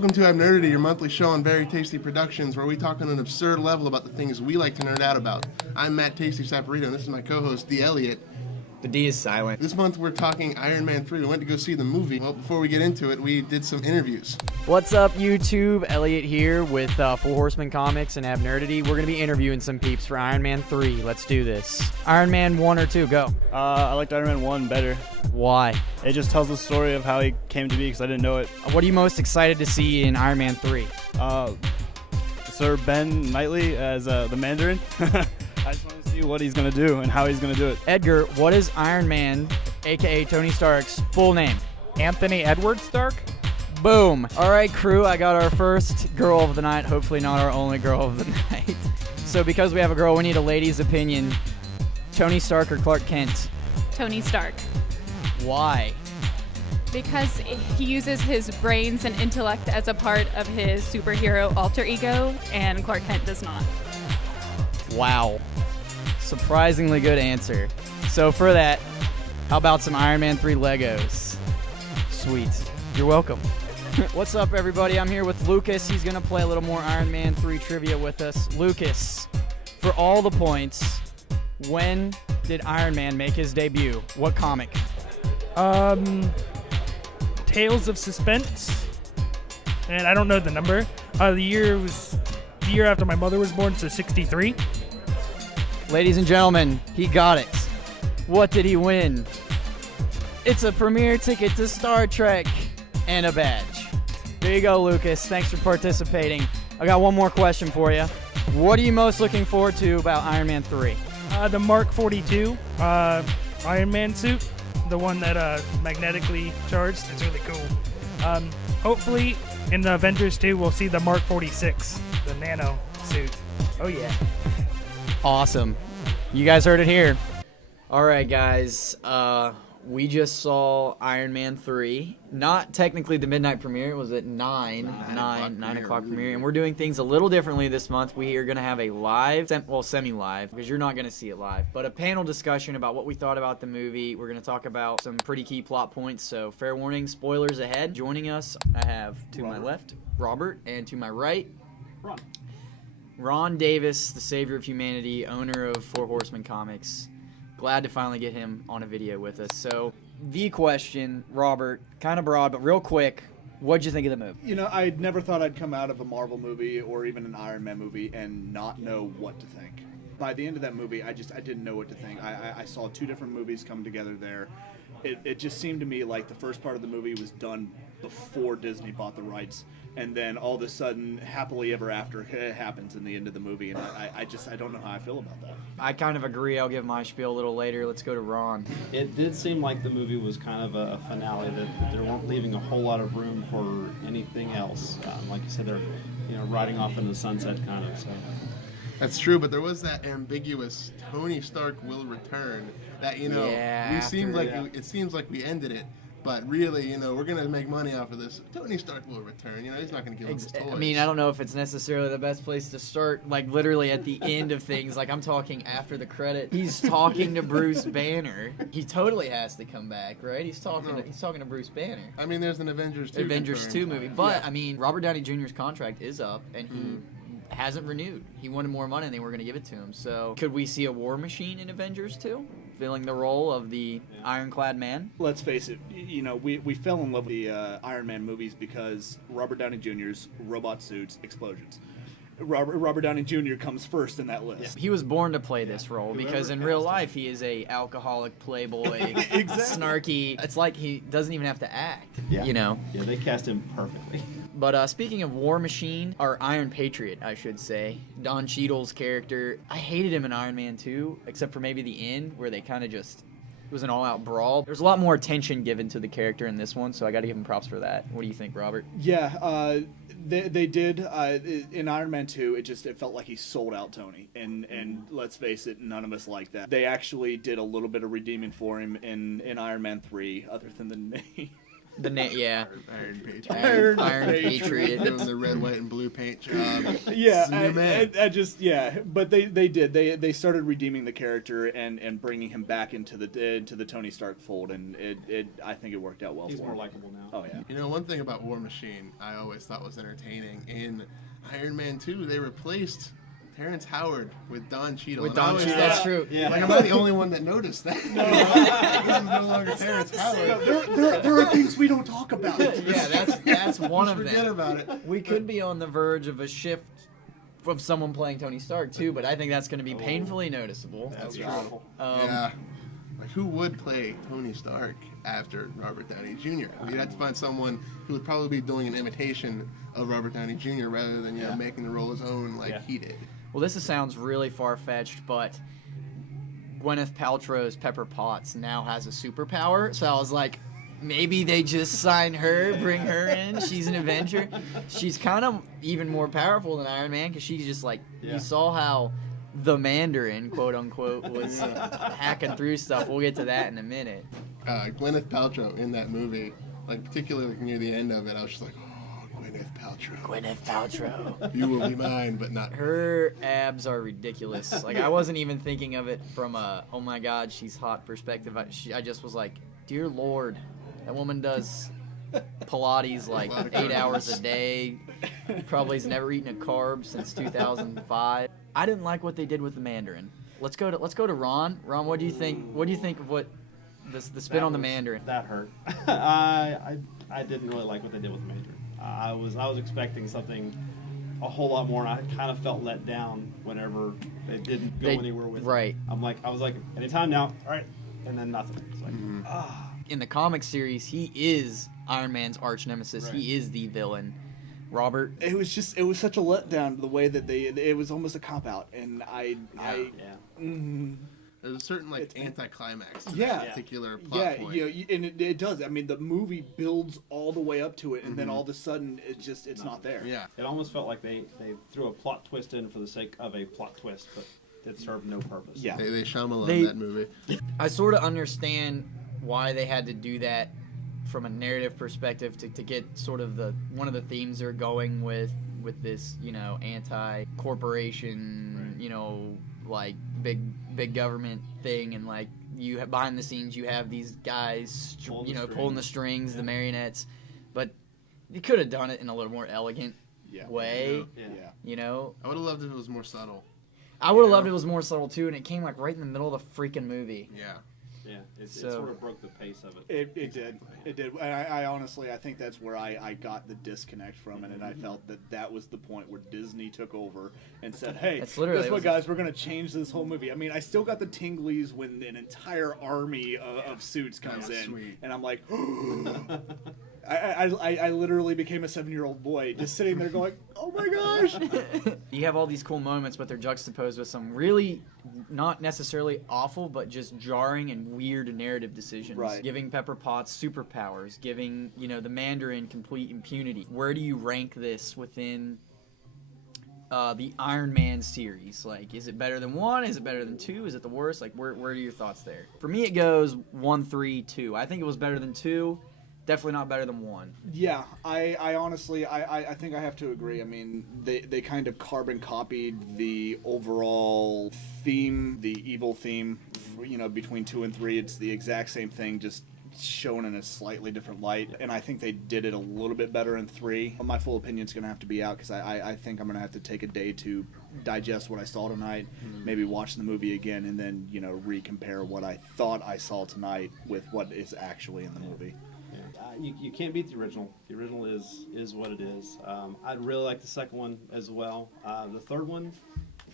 Welcome to ABNERDITY, your monthly show on Very Tasty Productions, where we talk on an absurd level about the things we like to nerd out about. I'm Matt Tasty Saporito, and this is my co-host, D. Elliott. The D is silent. This month we're talking Iron Man 3. We went to go see the movie. Well, before we get into it, we did some interviews. What's up, YouTube? Elliott here with Four Horsemen Comics and ABNERDITY. We're going to be interviewing some peeps for Iron Man 3. Let's do this. Iron Man 1 or 2, go. I liked Iron Man 1 better. Why? It just tells the story of how he came to be because I didn't know it. What are you most excited to see in Iron Man 3? Sir Ben Knightley as the Mandarin. I just want to see what he's going to do and how he's going to do it. Edgar, what is Iron Man, a.k.a. Tony Stark's, full name? Anthony Edward Stark? Boom. All right, crew, I got our first girl of the night, hopefully not our only girl of the night. So because we have a girl, we need a lady's opinion. Tony Stark or Clark Kent? Tony Stark. Why? Because he uses his brains and intellect as a part of his superhero alter ego, and Clark Kent does not. Wow. Surprisingly good answer. So for that, how about some Iron Man 3 Legos? Sweet. You're welcome. What's up, everybody? I'm here with Lucas. He's going to play a little more Iron Man 3 trivia with us. Lucas, for all the points, when did Iron Man make his debut? What comic? Tales of Suspense. And I don't know the number. The year was the year after my mother was born, so 63. Ladies and gentlemen, he got it. What did he win? It's a premiere ticket to Star Trek and a badge. There you go, Lucas. Thanks for participating. I got one more question for you. What are you most looking forward to about Iron Man 3? The Mark 42 Iron Man suit, the one that magnetically charged. It's really cool. Hopefully, in the Avengers 2, we'll see the Mark 46, the nano suit. Oh yeah. Awesome. You guys heard it here. All right, guys. We just saw Iron Man 3. Not technically the midnight premiere. It was at 9 o'clock premiere. And we're doing things a little differently this month. We are going to have a live, semi-live, because you're not going to see it live, but a panel discussion about what we thought about the movie. We're going to talk about some pretty key plot points. So fair warning, spoilers ahead. Joining us, I have to my left, Robert, and to my right, Ron Davis, the savior of humanity, owner of Four Horsemen Comics. Glad to finally get him on a video with us. So, the question, Robert, kind of broad, but real quick, what'd you think of the movie? You know, I never thought I'd come out of a Marvel movie or even an Iron Man movie and not know what to think. By the end of that movie, I didn't know what to think. I saw two different movies come together there. It just seemed to me like the first part of the movie was done before Disney bought the rights, and then all of a sudden, happily ever after happens in the end of the movie, and I don't know how I feel about that. I kind of agree. I'll give my spiel a little later. Let's go to Ron. It did seem like the movie was kind of a finale, that they weren't leaving a whole lot of room for anything else. Like you said, they're riding off in the sunset kind of. So. That's true, but there was that ambiguous Tony Stark will return. That it seems like we ended it, but really, we're gonna make money off of this. Tony Stark will return. He's not gonna give us his toys. I mean, I don't know if it's necessarily the best place to start. Like literally at the end of things. Like I'm talking after the credit. He's talking to Bruce Banner. He totally has to come back, right? He's talking to Bruce Banner. I mean, there's an Avengers 2 movie, but I mean, Robert Downey Jr.'s contract is up, and he hasn't renewed. He wanted more money and they were going to give it to him. So could we see a War Machine in Avengers 2 filling the role of the ironclad man? Let's face it, we fell in love with the Iron Man movies because Robert Downey Jr.'s robot suits, explosions. Robert Downey Jr. comes first in that list. He was born to play this role because in real life he is a alcoholic playboy, snarky. It's like he doesn't even have to act. Yeah. Yeah, they cast him perfectly. But speaking of War Machine, or Iron Patriot, I should say, Don Cheadle's character, I hated him in Iron Man 2, except for maybe the end where they kind of just... It was an all-out brawl. There's a lot more attention given to the character in this one, so I got to give him props for that. What do you think, Robert? Yeah, they did. In Iron Man 2, it felt like he sold out Tony, and let's face it, none of us like that. They actually did a little bit of redeeming for him in Iron Man 3, other than the name. Yeah. Iron Patriot. Iron Patriot. Doing the red, white, and blue paint job. But they started redeeming the character and bringing him back into the Tony Stark fold, and I think it worked out well. He's for more him. likable now. Oh yeah. You know, one thing about War Machine I always thought was entertaining. In Iron Man 2, they replaced Terrence Howard with Don Cheadle. With And I Don always Cheadle, thought, that's true. Yeah. Like, am I the only one that noticed that? He's no longer Terrence Howard. There are things we don't talk about. Yeah, that's one of Forget them. about it. We could be on the verge of a shift of someone playing Tony Stark too, but I think that's going to be painfully noticeable. That's true. awful. Yeah. Like, who would play Tony Stark after Robert Downey Jr.? You'd have to find someone who would probably be doing an imitation of Robert Downey Jr. rather than making the role his own like he did. Well, this sounds really far-fetched, but Gwyneth Paltrow's Pepper Potts now has a superpower, so I was like, maybe they just sign her, bring her in. She's an Avenger. She's kind of even more powerful than Iron Man because she's just like, you saw how the Mandarin, quote unquote, was hacking through stuff. We'll get to that in a minute. Gwyneth Paltrow in that movie, like particularly near the end of it, I was just like, oh, Gwyneth Paltrow. Gwyneth Paltrow. You will be mine, but not Her abs are ridiculous. Like, I wasn't even thinking of it from a, oh my God, she's hot perspective. I just was like, dear Lord, that woman does Pilates like 8 hours a day. Probably has never eaten a carb since 2005. I didn't like what they did with the Mandarin. Let's go to Ron. Ron, what do you think? What do you think of what the spin on the Mandarin? That hurt. I didn't really like what they did with the Mandarin. I was expecting something a whole lot more, and I kind of felt let down whenever they didn't go anywhere with it. I was like, anytime now, all right, and then nothing. It's like, In the comic series, he is Iron Man's arch nemesis. Right. He is the villain. Robert, it was such a letdown the way that it was almost a cop out, and there's a certain like anticlimax to that particular plot point. And it does. I mean, the movie builds all the way up to it, and then all of a sudden it's not there. Yeah, it almost felt like they threw a plot twist in for the sake of a plot twist, but it served no purpose. Yeah, they Shyamalan that movie. I sort of understand why they had to do that from a narrative perspective to get sort of one of the themes they're going with this, anti-corporation, like big government thing, and like behind the scenes you have these guys, pulling the strings, the marionettes, but you could have done it in a little more elegant way. I would have loved if it was more subtle. I would have loved it was more subtle too, and it came like right in the middle of the freaking movie. Yeah, it sort of broke the pace of it. It did. And I honestly, I think that's where I got the disconnect from it, and I felt that was the point where Disney took over and said, hey, guess what, guys, we're going to change this whole movie. I mean, I still got the tinglies when an entire army of suits comes in, sweet. And I'm like, I literally became a 7-year-old boy just sitting there going, oh my gosh. You have all these cool moments, but they're juxtaposed with some really not necessarily awful, but just jarring and weird narrative decisions. Right. Giving Pepper Potts superpowers, giving, the Mandarin complete impunity. Where do you rank this within the Iron Man series? Like, is it better than 1? Is it better than 2? Is it the worst? Like, where are your thoughts there? For me, it goes 1, 3, 2. I think it was better than 2. Definitely not better than 1. Yeah, I honestly, I think I have to agree. I mean, they kind of carbon copied the overall theme, the evil theme, between 2 and 3. It's the exact same thing, just shown in a slightly different light. And I think they did it a little bit better in 3. My full opinion's going to have to be out because I think I'm going to have to take a day to digest what I saw tonight, maybe watch the movie again, and then, recompare what I thought I saw tonight with what is actually in the movie. You can't beat the original. The original is what it is. I'd really like the second one as well. The third one,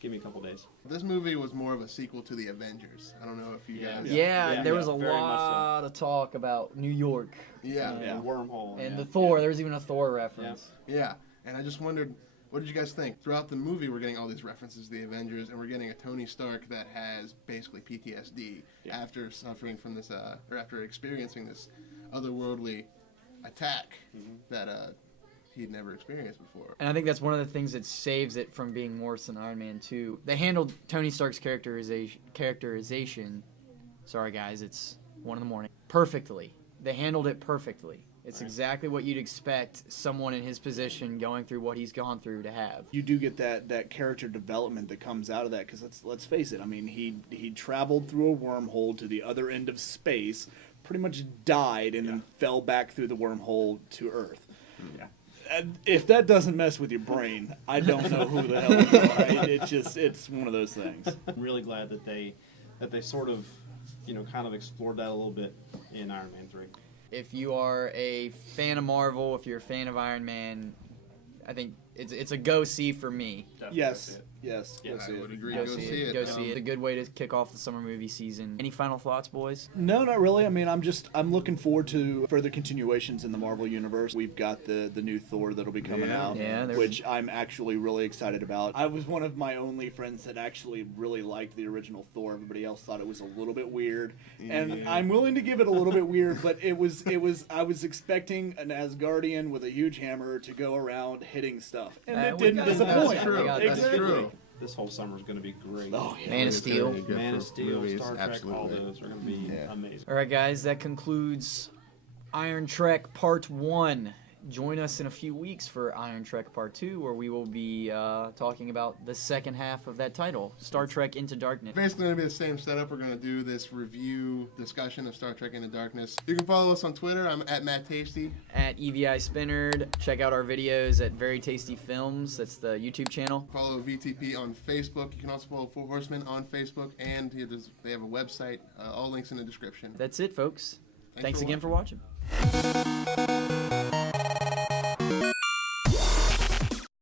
give me a couple days. This movie was more of a sequel to the Avengers. I don't know if you guys... Yeah, there was a lot of talk about New York. Wormhole. And the Thor, there was even a Thor reference. Yeah, and I just wondered, what did you guys think? Throughout the movie, we're getting all these references to the Avengers, and we're getting a Tony Stark that has basically PTSD after suffering from this, or after experiencing this otherworldly attack that he'd never experienced before. And I think that's one of the things that saves it from being worse than Iron Man 2. They handled Tony Stark's characterization, sorry guys, it's 1 in the morning, perfectly. they handled it perfectly. It's exactly what you'd expect someone in his position going through what he's gone through to have. You do get that character development that comes out of that, because let's face it. I mean, he traveled through a wormhole to the other end of space, pretty much died, and then fell back through the wormhole to Earth. Yeah. And if that doesn't mess with your brain, I don't know who the hell is. It's one of those things. I'm really glad that they sort of, kind of explored that a little bit in Iron Man 3. If you are a fan of Marvel, if you're a fan of Iron Man, I think it's a go see for me. Definitely Yes. I would agree. Go see it. Go see it. It's a good way to kick off the summer movie season. Any final thoughts, boys? No, not really. I mean, I'm looking forward to further continuations in the Marvel universe. We've got the new Thor that'll be coming out, which I'm actually really excited about. I was one of my only friends that actually really liked the original Thor. Everybody else thought it was a little bit weird, and I'm willing to give it a little bit weird. But I was expecting an Asgardian with a huge hammer to go around hitting stuff, and it didn't disappoint. That's true. That's true. This whole summer is going to be great. Oh, yeah. Man of Steel. Man of Steel, Star Trek, absolutely. all those are going to be amazing. All right, guys, that concludes Iron Trek Part 1. Join us in a few weeks for Iron Trek Part 2, where we will be talking about the second half of that title, Star Trek Into Darkness. Basically going to be the same setup. We're going to do this review discussion of Star Trek Into Darkness. You can follow us on Twitter. I'm at Matt Tasty. At EVI Spinnerd. Check out our videos at Very Tasty Films. That's the YouTube channel. Follow VTP on Facebook. You can also follow Four Horsemen on Facebook, and they have a website. All links in the description. That's it, folks. Thanks for again watching. for watching.